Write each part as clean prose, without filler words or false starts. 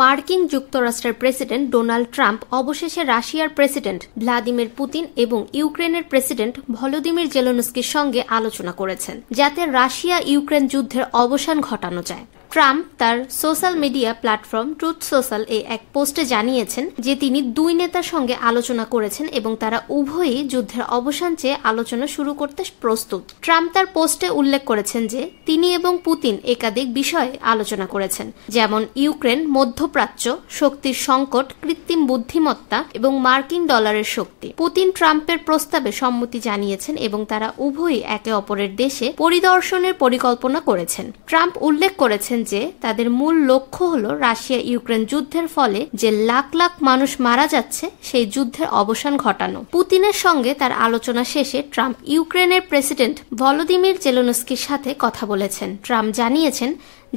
মার্কিন যুক্তরাষ্ট্রের president Donald Trump অবশেষে রাশিয়ার প্রেসিডেন্ট ভ্লাদিমির পুতিন এবং ইউক্রেনের প্রেসিডেন্ট ভলোদিমির জেলেনস্কির সঙ্গে আলোচনা করেছেন, যাতে রাশিয়া ইউক্রেন যুদ্ধের অবসান ঘটানো যায়। ট্রাম্প তার social media platform truth social এক পোস্টে জানিয়েছেন যে তিনি দুই নেতার সঙ্গে আলোচনা করেছেন এবং তারা উভয়ই যুদ্ধের অবসান চেয়ে আলোচনা শুরু করতে প্রস্তুত। ট্রাম্প তার পোস্টে উল্লেখ করেছেন যে তিনি এবং পুতিন একাধিক বিষয়ে আলোচনা করেছেন, যেমন ইউক্রেন, মধ্যপ্রাচ্য, শক্তির সংকট, কৃত্রিম বুদ্ধিমত্তা এবং মার্কিন ডলারের শক্তি। পুতিন ট্রাম্পের প্রস্তাবে সম্মতি জানিয়েছেন এবং তারা উভয়ই একে অপরের দেশে পরিদর্শনের পরিকল্পনা করেছেন। ট্রাম্প উল্লেখ করেছেন যে তাদের মূল লক্ষ্য হল রাশিয়া ইউক্রেন যুদ্ধের ফলে যে লাখ লাখ মানুষ মারা যাচ্ছে সেই যুদ্ধের অবসান ঘটানো। পুতিনের সঙ্গে তার আলোচনা শেষে ট্রাম্প ইউক্রেনের প্রেসিডেন্ট ভলোদিমির জেলেনস্কির সাথে কথা বলেছেন। ট্রাম্প জানিয়েছেন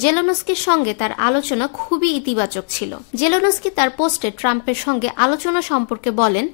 জেলেনস্কির সঙ্গে তার আলোচনা খুবই ইতিবাচক ছিল। জেলেনস্কি তার পোস্টে ট্রাম্পের সঙ্গে আলোচনা সম্পর্কে বলেন,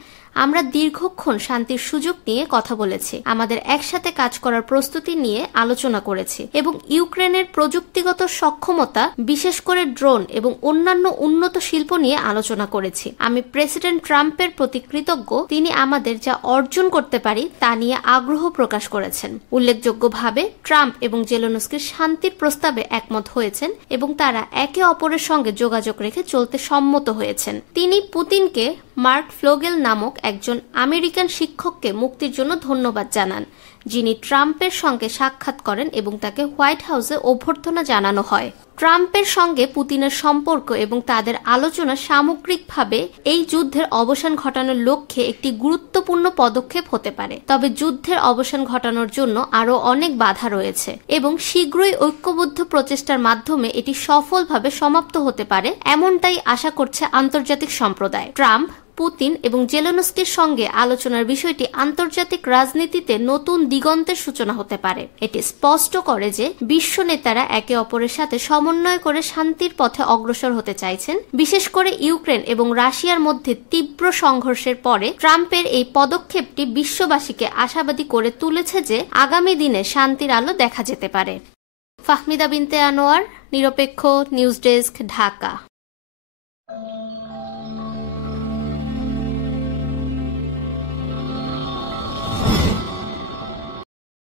আমরা দীর্ঘক্ষণ শান্তির সুযোগ নিয়ে কথা বলেছি, আমাদের একসাথে কাজ করার প্রস্তুতি নিয়ে আলোচনা করেছি এবং ইউক্রেনের প্রযুক্তিগত সক্ষমতা, বিশেষ করে ড্রোন এবং অন্যান্য উন্নত শিল্প নিয়ে আলোচনা করেছি। আমি প্রেসিডেন্ট ট্রাম্পের প্রতি কৃতজ্ঞ, তিনি আমাদের যা অর্জন করতে পারি তা নিয়ে আগ্রহ প্রকাশ করেছেন। উল্লেখযোগ্যভাবে ট্রাম্প এবং জেলেনস্কির শান্তির প্রস্তাবে একমত হয়েছেন এবং তারা একে অপরের সঙ্গে যোগাযোগ রেখে চলতে সম্মত হয়েছেন। তিনি পুতিনকে মার্ক ফ্লোগেল নামক একজন আমেরিকান শিক্ষককে মুক্তির জন্য ধন্যবাদ জানান, যিনি ট্রাম্পের সঙ্গে সাক্ষাৎ করেন এবং তাকে হোয়াইট হাউসে অভ্যর্থনা জানানো হয়। ট্রাম্পের সঙ্গে পুতিনের সম্পর্ক এবং তাদের আলোচনা সামগ্রিকভাবে এই যুদ্ধের অবসান ঘটানোর লক্ষ্যে একটি গুরুত্বপূর্ণ পদক্ষেপ হতে পারে। তবে যুদ্ধের অবসান ঘটানোর জন্য আরও অনেক বাধা রয়েছে এবং শীঘ্রই ঐক্যবদ্ধ প্রচেষ্টার মাধ্যমে এটি সফলভাবে সমাপ্ত হতে পারে, এমনটাই আশা করছে আন্তর্জাতিক সম্প্রদায়। ট্রাম্প, পুতিন এবং জেলেনস্কির সঙ্গে আলোচনার বিষয়টি আন্তর্জাতিক রাজনীতিতে নতুন দিগন্তের সূচনা হতে পারে। এটি স্পষ্ট করে যে বিশ্ব নেতারা একে অপরের সাথে সমন্বয় করে শান্তির পথে অগ্রসর হতে চাইছেন। বিশেষ করে ইউক্রেন এবং রাশিয়ার মধ্যে তীব্র সংঘর্ষের পরে ট্রাম্পের এই পদক্ষেপটি বিশ্ববাসীকে আশাবাদী করে তুলেছে যে আগামী দিনে শান্তির আলো দেখা যেতে পারে। ফাহমিদা বিনতে আনোয়ার, নিরপেক্ষ নিউজ ডেস্ক, ঢাকা।